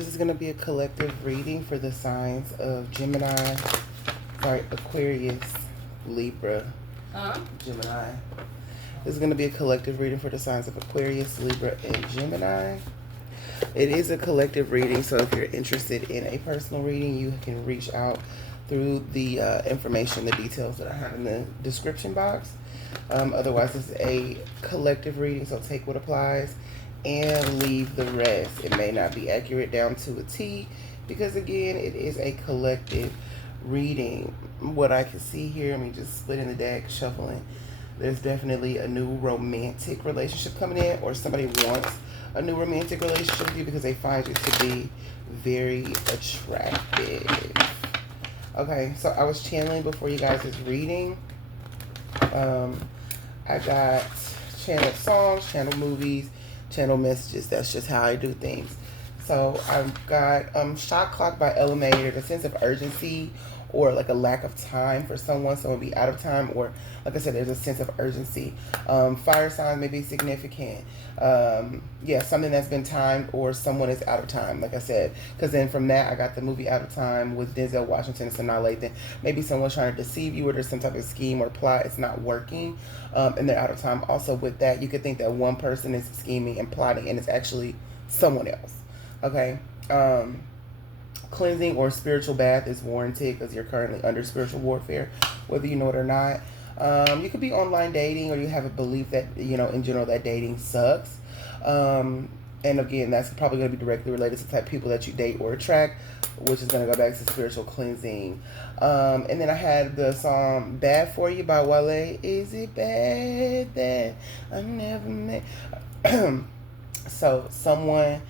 This is going to be a collective reading for the signs of Aquarius, Libra, Gemini. This is going to be a collective reading for the signs of Aquarius, Libra, and Gemini. It is a collective reading, so if you're interested in a personal reading, you can reach out through the information, the details that I have in the description box. Otherwise, it's a collective reading, so take what applies and leave the rest. It may not be accurate down to a T because, again, it is a collective reading. What I can see here, let me just split in the deck, shuffling. There's definitely a new romantic relationship coming in, or somebody wants a new romantic relationship with you because they find you to be very attractive. Okay, so I was channeling before you guys' reading. I got channel songs, channel movies, channel messages. That's just how I do things. So I've got Shot Clock by Eliminator, the sense of urgency or like a lack of time for someone be out of time, or like I said, there's a sense of urgency. Fire signs may be significant. Yeah, something that's been timed or someone is out of time, like I said, because then from that I got the movie Out of Time with Denzel Washington and Sanaa Lathan. Maybe someone's trying to deceive you, or there's some type of scheme or plot, it's not working, and they're out of time. Also with that, you could think that one person is scheming and plotting and it's actually someone else. Okay. Cleansing or spiritual bath is warranted because you're currently under spiritual warfare, whether you know it or not. You could be online dating, or you have a belief that, you know, in general, that dating sucks. And again, that's probably going to be directly related to the type of people that you date or attract, which is going to go back to spiritual cleansing. And then I had the song Bad For You by Wale. Is it bad that I never met? So someone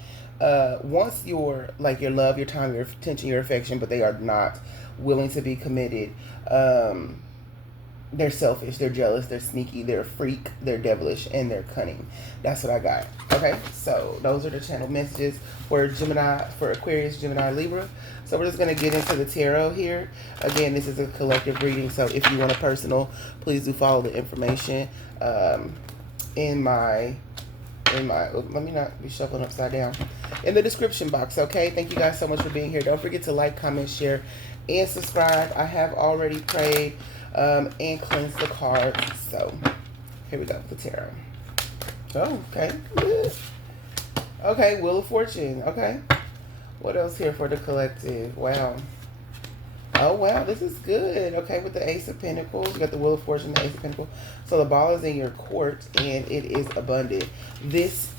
wants your love, your time, your attention, your affection, but they are not willing to be committed. They're selfish, they're jealous, they're sneaky, they're a freak, they're devilish, and they're cunning. That's what I got. Okay, so those are the channel messages for Gemini, for Aquarius, Gemini, Libra. So we're just going to get into the tarot here. Again, this is a collective reading, so if you want a personal, please do follow the information in my let me not be shuffling upside down, in the description box. Okay, thank you guys so much for being here. Don't forget to like, comment, share, and subscribe. I have already prayed and cleansed the cards, so here we go, the tarot. Oh, okay, good. Okay, Wheel of Fortune. Okay, what else here for the collective? Wow. Oh, wow, this is good. Okay, with the Ace of Pentacles, you got the Wheel of Fortune, the Ace of Pentacles. So the ball is in your court, and it is abundant. This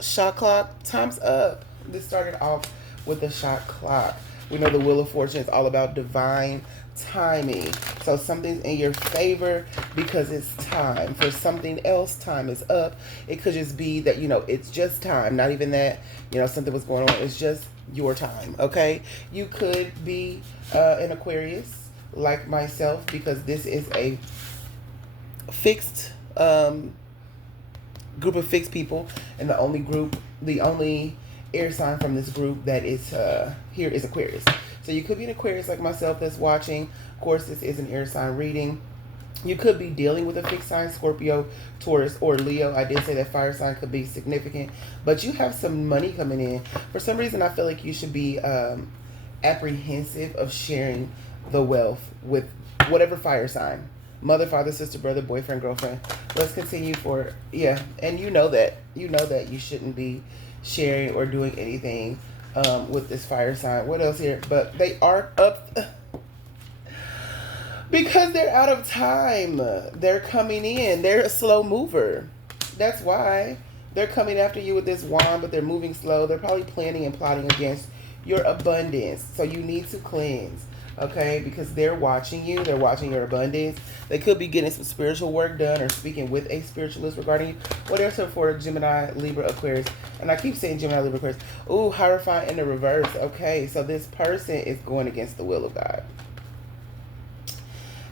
shot clock, time's up. This started off with the shot clock. We know the Wheel of Fortune is all about divine timing. So something's in your favor because it's time. For something else, time is up. It could just be that, you know, it's just time. Not even that, you know, something was going on. It's just your time, okay? You could be an Aquarius like myself, because this is a fixed group of fixed people, and the only air sign from this group that is here is Aquarius. So you could be an Aquarius like myself that's watching. Of course, this is an air sign reading. You could be dealing with a fixed sign, Scorpio, Taurus, or Leo. I did say that fire sign could be significant, but you have some money coming in. For some reason, I feel like you should be apprehensive of sharing the wealth with whatever fire sign. Mother, father, sister, brother, boyfriend, girlfriend. Let's continue for, yeah. And you know that you shouldn't be sharing or doing anything with this fire sign. What else here? But they are up because they're out of time. They're coming in. They're a slow mover. That's why they're coming after you with this wand, but they're moving slow. They're probably planning and plotting against your abundance. So you need to cleanse, okay? Because they're watching you. They're watching your abundance. They could be getting some spiritual work done or speaking with a spiritualist regarding you. What else for Gemini, Libra, Aquarius? And I keep saying Gemini, Libra, Aquarius. Ooh, Hierophant in the reverse. Okay, so this person is going against the will of God.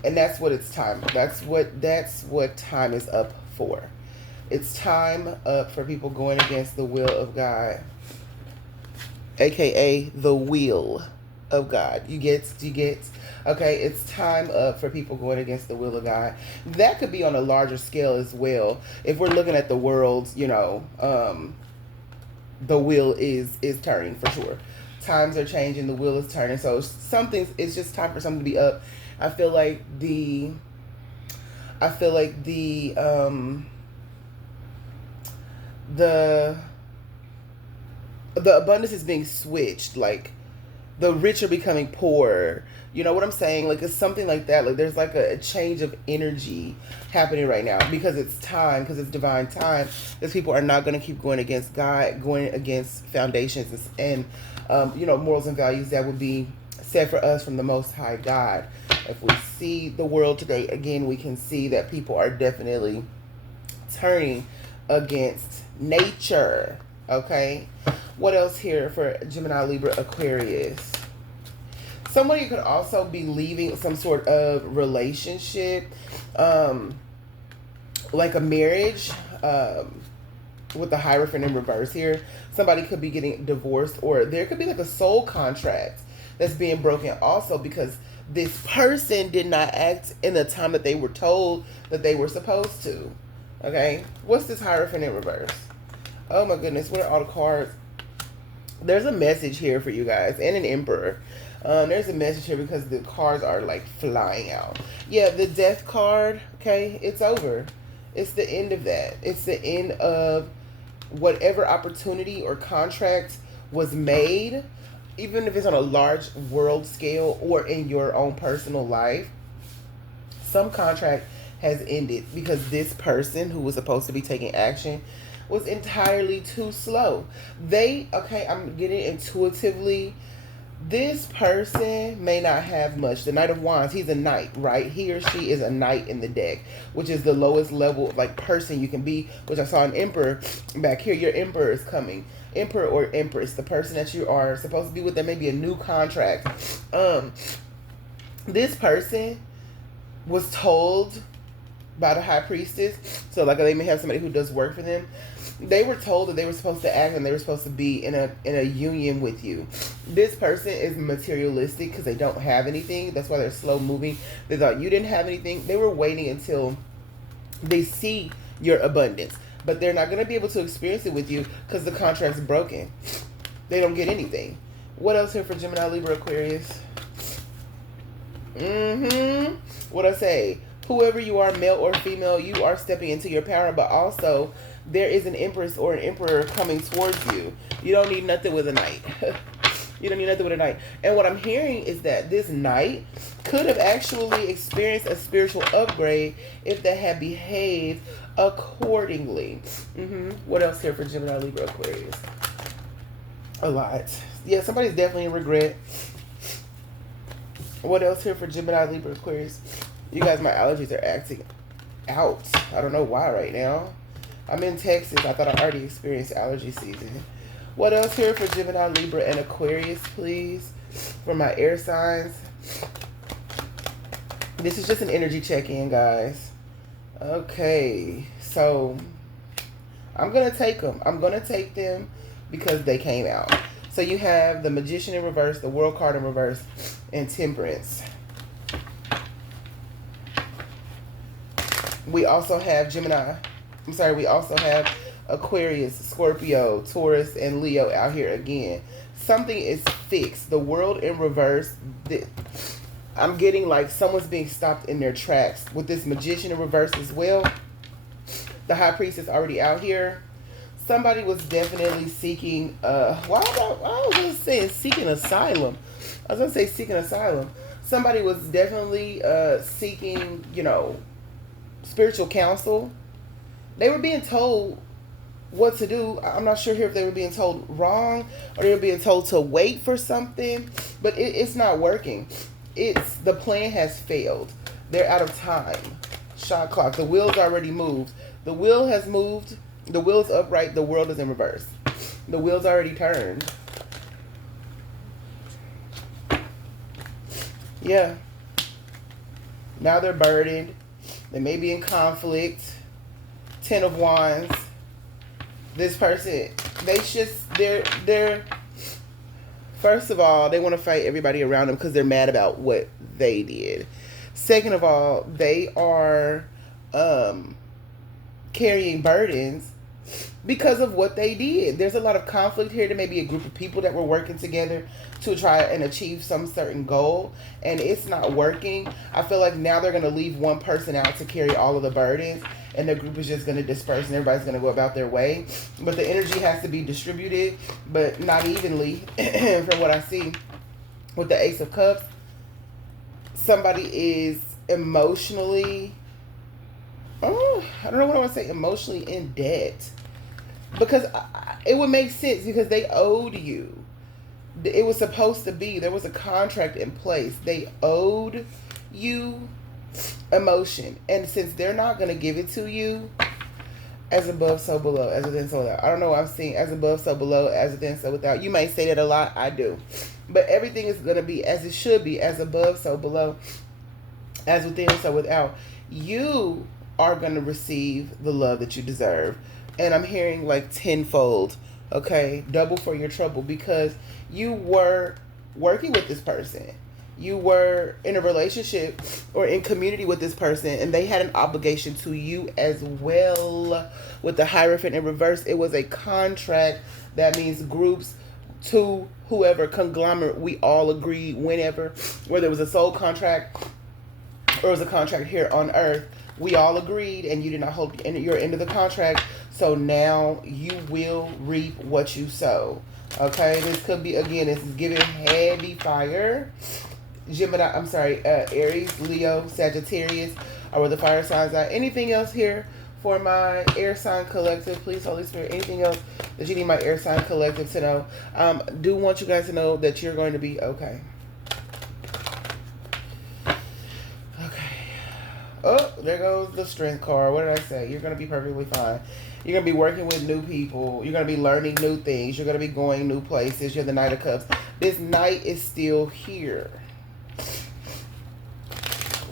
And that's what it's time. That's what time is up for. It's time up for people going against the will of God, aka the will of God. You get. Okay, it's time up for people going against the will of God. That could be on a larger scale as well. If we're looking at the world, you know, the wheel is turning for sure. times are changing, the wheel is turning. So it's just time for something to be up. I feel like the abundance is being switched. Like the rich are becoming poor. You know what I'm saying? Like it's something like that. Like there's like a change of energy happening right now because it's time, because it's divine time. Because people are not going to keep going against God, going against foundations and morals and values that would be set for us from the Most High God. If we see the world today, again, we can see that people are definitely turning against nature. Okay? What else here for Gemini, Libra, Aquarius? Somebody could also be leaving some sort of relationship, like a marriage, with the Hierophant in reverse here. Somebody could be getting divorced, or there could be like a soul contract that's being broken also because this person did not act in the time that they were told that they were supposed to. Okay? What's this Hierophant in reverse? Oh my goodness, what are all the cards? There's a message here for you guys, and an Emperor. There's a message here because the cards are like flying out. Yeah, the Death card, okay, it's over. It's the end of that. It's the end of whatever opportunity or contract was made, even if it's on a large world scale or in your own personal life. Some contract has ended because this person who was supposed to be taking action was entirely too slow. I'm getting intuitively, this person may not have much. The Knight of Wands, he's a knight, right? He or she is a knight in the deck, which is the lowest level like person you can be, which I saw an Emperor back here. Your Emperor is coming. Emperor or Empress, the person that you are supposed to be with, there may be a new contract. This person was told by the High Priestess, so like they may have somebody who does work for them. They were told that they were supposed to act and they were supposed to be in a union with you. This person is materialistic because they don't have anything. That's why they're slow moving. They thought you didn't have anything. They were waiting until they see your abundance, but they're not going to be able to experience it with you because the contract's broken. They don't get anything. What else here for Gemini, Libra, Aquarius? What I say? Whoever you are, male or female, you are stepping into your power, but also there is an Empress or an Emperor coming towards you. You don't need nothing with a knight. You don't need nothing with a knight. And what I'm hearing is that this knight could have actually experienced a spiritual upgrade if they had behaved accordingly. What else here for Gemini, Libra, Aquarius? A lot. Yeah, somebody's definitely in regret. What else here for Gemini, Libra, Aquarius? You guys, my allergies are acting out. I don't know why right now. I'm in Texas. I thought I already experienced allergy season. What else here for Gemini, Libra, and Aquarius, please? For my air signs. This is just an energy check-in, guys. Okay. So, I'm going to take them. I'm going to take them because they came out. So, you have the Magician in reverse, the World card in reverse, and Temperance. We also have we also have Aquarius, Scorpio, Taurus, and Leo out here again. Something is fixed. The World in reverse. I'm getting like someone's being stopped in their tracks. With this Magician in reverse as well. The High Priestess already out here. Somebody was definitely seeking, I was going to say seeking asylum. I was going to say seeking asylum. Somebody was definitely seeking, spiritual counsel. They were being told what to do. I'm not sure here if they were being told wrong or they were being told to wait for something, but it's not working. The plan has failed. They're out of time. Shot clock. The wheel's already moved. The wheel has moved. The wheel's upright. The world is in reverse. The wheel's already turned. Yeah. Now they're burdened. They may be in conflict. Ten of Wands. This person, they're first of all, they want to fight everybody around them because they're mad about what they did. Second of all, they are carrying burdens because of what they did. There's a lot of conflict here. There may be a group of people that were working together to try and achieve some certain goal, and it's not working. I feel like now they're going to leave one person out to carry all of the burdens, and the group is just going to disperse and everybody's going to go about their way. But the energy has to be distributed, but not evenly from what I see. With the Ace of Cups, somebody is emotionally, I don't know what I want to say, emotionally in debt. Because it would make sense, because they owed you. It was supposed to be, there was a contract in place. They owed you emotion. And since they're not going to give it to you, as above, so below, as within, so without. I don't know what I'm seeing. As above, so below, as within, so without. You may say that a lot. I do. But everything is going to be as it should be. As above, so below, as within, so without. You are going to receive the love that you deserve. And I'm hearing like tenfold. Okay? Double for your trouble. Because you were working with this person. You were in a relationship or in community with this person, and they had an obligation to you as well. With the Hierophant in reverse, it was a contract. That means groups, to whoever, conglomerate, we all agreed whenever, whether it was a soul contract or it was a contract here on earth, we all agreed, and you did not hold your end of the contract. So now you will reap what you sow. Okay, this could be, again, this is giving heavy fire. Gemini, I'm sorry, Aries, Leo, Sagittarius are where the fire signs are. Anything else here for my air sign collective? Please, Holy Spirit, anything else that you need my air sign collective to know? Do want you guys to know that you're going to be okay. Okay. Oh, there goes the strength card. What did I say? You're going to be perfectly fine. You're going to be working with new people. You're going to be learning new things. You're going to be going new places. You're the Knight of Cups. This Knight is still here.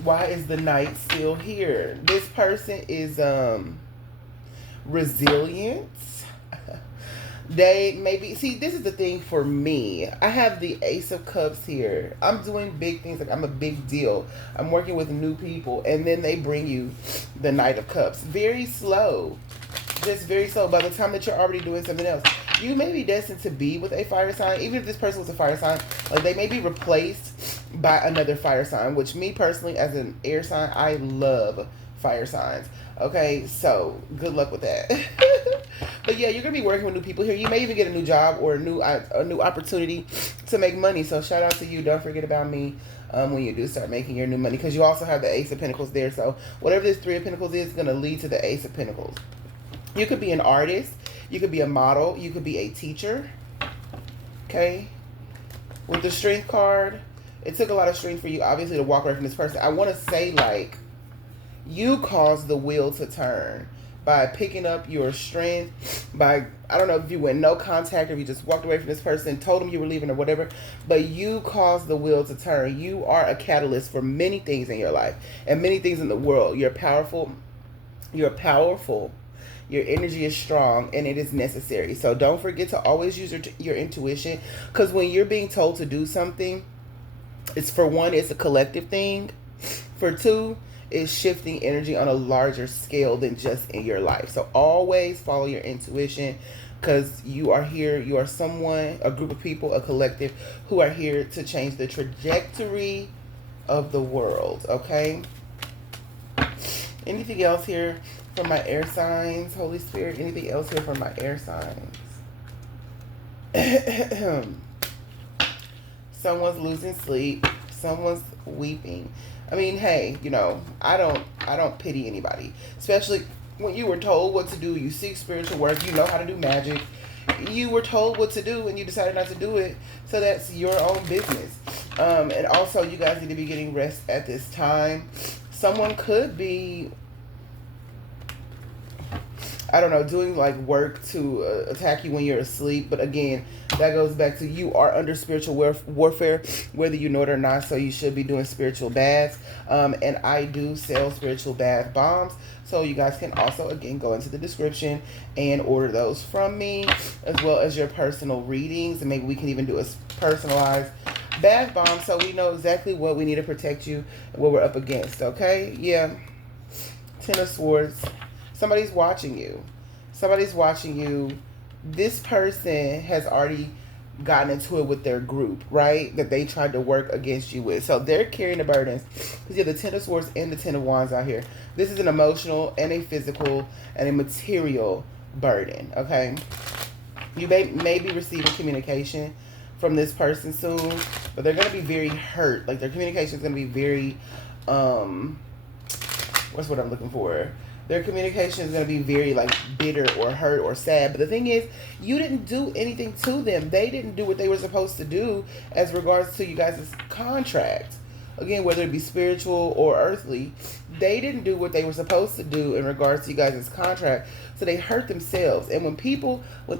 Why is the Knight still here? This person is resilient. They maybe, see, this is the thing for me. I have the Ace of Cups here. I'm doing big things, like I'm a big deal. I'm working with new people, and then they bring you the Knight of Cups. Very slow. Just very slow. By the time that you're already doing something else, you may be destined to be with a fire sign. Even if this person was a fire sign, like they may be replaced by another fire sign, which me personally, as an air sign, I love fire signs. Okay, so good luck with that. But yeah, you're gonna be working with new people here. You may even get a new job or a new opportunity to make money. So shout out to you. Don't forget about me when you do start making your new money, because you also have the Ace of Pentacles there. So whatever this Three of Pentacles is going to lead to the Ace of Pentacles. You could be an artist. You could be a model. You could be a teacher. Okay. With the Strength card, it took a lot of strength for you, obviously, to walk away from this person. I want to say, like, you caused the wheel to turn by picking up your strength, by, I don't know if you went no contact or if you just walked away from this person, told them you were leaving or whatever, but you caused the wheel to turn. You are a catalyst for many things in your life and many things in the world. You're powerful. You're powerful. Your energy is strong, and it is necessary. So don't forget to always use your intuition, because when you're being told to do something, it's, for one, it's a collective thing. For two, it's shifting energy on a larger scale than just in your life. So always follow your intuition, because you are here. You are someone, a group of people, a collective who are here to change the trajectory of the world. Okay? Anything else here for my air signs, Holy Spirit? Anything else here for my air signs? Someone's losing sleep. Someone's weeping. I mean, hey, you know, I don't pity anybody, especially when you were told what to do. You seek spiritual work. You know how to do magic. You were told what to do, and you decided not to do it. So that's your own business. And also, you guys need to be getting rest at this time. Someone could be, I don't know, doing like work to attack you when you're asleep. But again, that goes back to, you are under spiritual warfare, whether you know it or not. So you should be doing spiritual baths. And I do sell spiritual bath bombs. So you guys can also, again, go into the description and order those from me, as well as your personal readings. And maybe we can even do a personalized bath bomb, so we know exactly what we need to protect you and what we're up against. Okay? Yeah. Ten of Swords. Somebody's watching you. Somebody's watching you. This person has already gotten into it with their group, right? That they tried to work against you with. So they're carrying the burdens. Because you have the Ten of Swords and the Ten of Wands out here. This is an emotional and a physical and a material burden, okay? You may be receiving communication from this person soon, but they're going to be very hurt. Like, their communication is going to be very, what's what I'm looking for? Their communication is going to be very, like, bitter or hurt or sad. But the thing is, you didn't do anything to them. They didn't do what they were supposed to do as regards to you guys' contract. Again, whether it be spiritual or earthly, they didn't do what they were supposed to do in regards to you guys' contract. So they hurt themselves. And when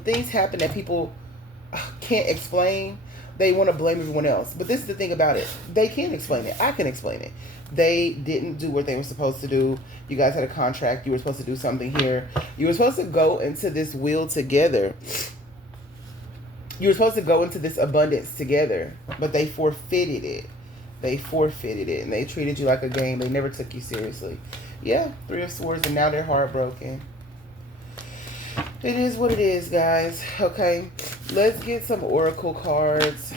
things happen that people can't explain, they want to blame everyone else. But this is the thing about it. They can't explain it. I can explain it. They didn't do what they were supposed to do. You guys had a contract. You were supposed to do something here. You were supposed to go into this wheel together. You were supposed to go into this abundance together. But they forfeited it. They forfeited it. And they treated you like a game. They never took you seriously. Yeah, Three of Swords. And now they're heartbroken. It is what it is, guys. Okay, let's get some oracle cards.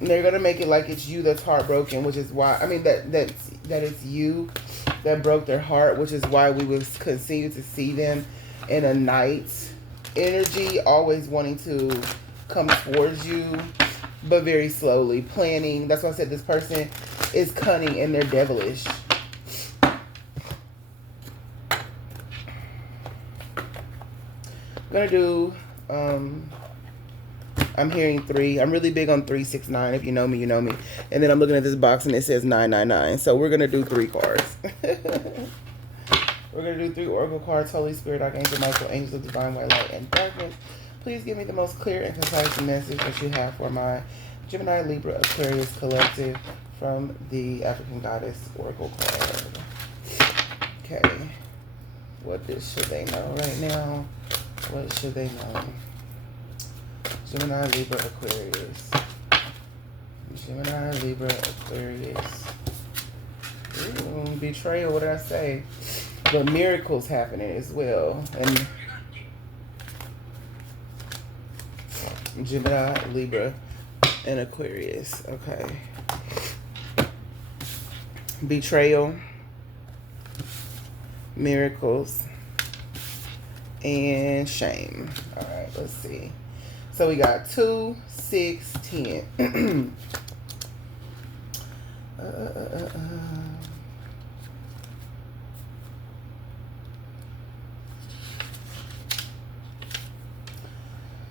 And they're gonna make it like it's you that's heartbroken, which is why that it's you that broke their heart, which is why we will continue to see them in a night energy, always wanting to come towards you, but very slowly planning. That's why I said this person is cunning and they're devilish. I'm gonna do I'm hearing 3. I'm really big on 369. If you know me, you know me. And then I'm looking at this box and it says 999. So we're gonna do 3 cards. We're gonna do 3 oracle cards. Holy Spirit, Archangel Michael, angels of divine white light and darkness, please give me the most clear and concise message that you have for my Gemini, Libra, Aquarius collective from the African Goddess oracle card. Okay, should they know right now? What should they know? Gemini, Libra, Aquarius. Gemini, Libra, Aquarius. Ooh, betrayal, what did I say? But miracles happening as well. And Gemini, Libra, and Aquarius. Okay. Betrayal. Miracles. And shame. All right, let's see. So we got 2, 6, 10.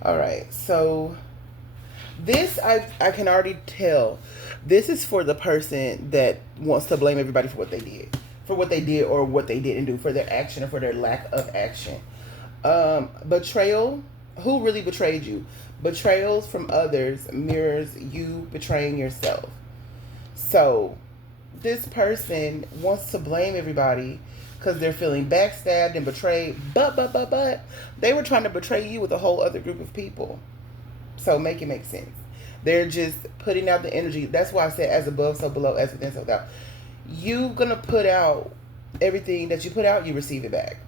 All right, so this I can already tell. This is for the person that wants to blame everybody for what they did. For what they did or what they didn't do. For their action or for their lack of action. Betrayal. Who really betrayed you? Betrayals from others mirrors you betraying yourself. So this person wants to blame everybody because they're feeling backstabbed and betrayed. But they were trying to betray you with a whole other group of people. So make it make sense. They're just putting out the energy. That's why I said as above, so below, as within, so without. You're going to put out everything that you put out, you receive it back.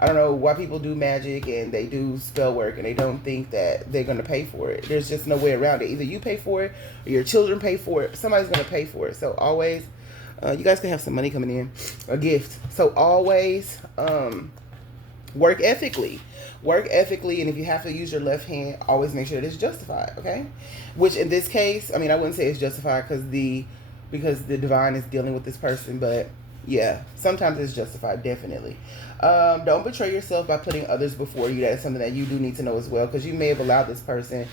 I don't know why people do magic and they do spell work and they don't think that they're going to pay for it. There's just no way around it. Either you pay for it or your children pay for it. Somebody's going to pay for it. So always, you guys can have some money coming in, a gift. So always work ethically. Work ethically, and if you have to use your left hand, always make sure that it's justified, okay? Which in this case, I mean, I wouldn't say it's justified because the divine is dealing with this person, but yeah, sometimes it's justified, definitely. Don't betray yourself by putting others before you. That is something that you do need to know as well, because you may have allowed this person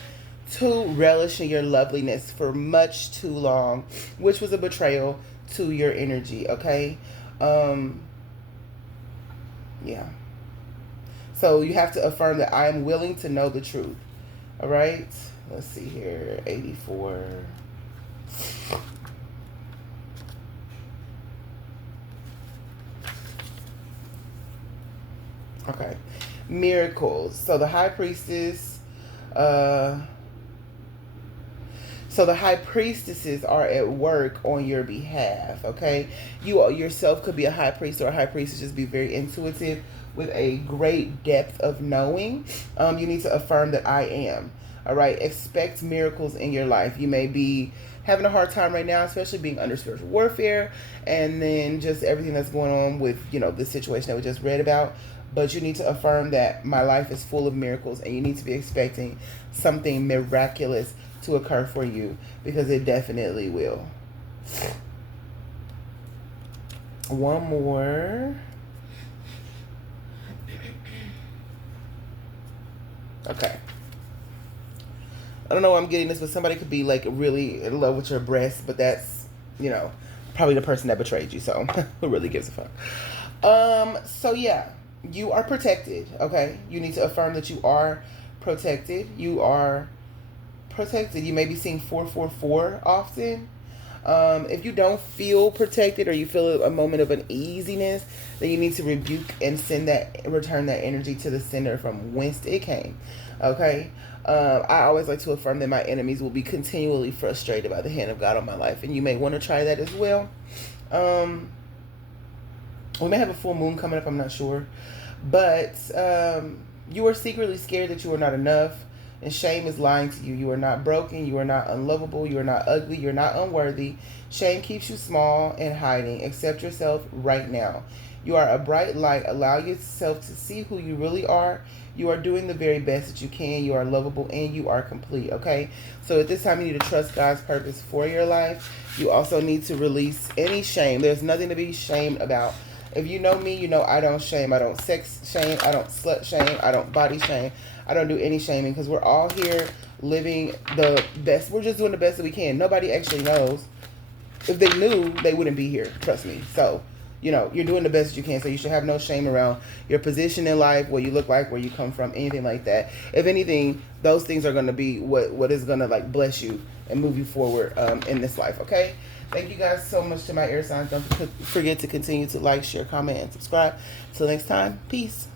to relish in your loveliness for much too long, which was a betrayal to your energy, okay? Yeah. So you have to affirm that I am willing to know the truth. All right? Let's see here. 84. Okay. Miracles. So the high priestess, so the high priestesses are at work on your behalf, okay? You yourself could be a high priest or a high priestess, just be very intuitive with a great depth of knowing, you need to affirm that I am. All right. Expect miracles in your life. You may be having a hard time right now, especially being under spiritual warfare, and then just everything that's going on with, you know, the situation that we just read about. But you need to affirm that my life is full of miracles, and you need to be expecting something miraculous to occur for you, because it definitely will. One more. Okay. I don't know why I'm getting this, but somebody could be like really in love with your breasts, but that's, you know, probably the person that betrayed you. So who really gives a fuck? So yeah, you are protected. Okay. You need to affirm that you are protected. You are protected. You may be seeing 444 often. If you don't feel protected, or you feel a moment of uneasiness, then you need to rebuke and return that energy to the sender from whence it came. Okay. I always like to affirm that my enemies will be continually frustrated by the hand of God on my life, and you may want to try that as well. We may have a full moon coming up, I'm not sure, but you are secretly scared that you are not enough, and shame is lying to you. You are not broken, you are not unlovable, you are not ugly, you're not unworthy. Shame keeps you small and hiding. Accept yourself right now. You are a bright light. Allow yourself to see who you really are. You are doing the very best that you can. You are lovable and you are complete, okay? So at this time, you need to trust God's purpose for your life. You also need to release any shame. There's nothing to be shamed about. If you know me, you know I don't shame. I don't sex shame. I don't slut shame. I don't body shame. I don't do any shaming, because we're all here living the best. We're just doing the best that we can. Nobody actually knows. If they knew, they wouldn't be here. Trust me. So, you know, you're doing the best you can. So you should have no shame around your position in life, what you look like, where you come from, anything like that. If anything, those things are going to be what is going to like bless you and move you forward in this life. Okay. Thank you guys so much to my air signs. Don't forget to continue to like, share, comment, and subscribe. Till next time. Peace.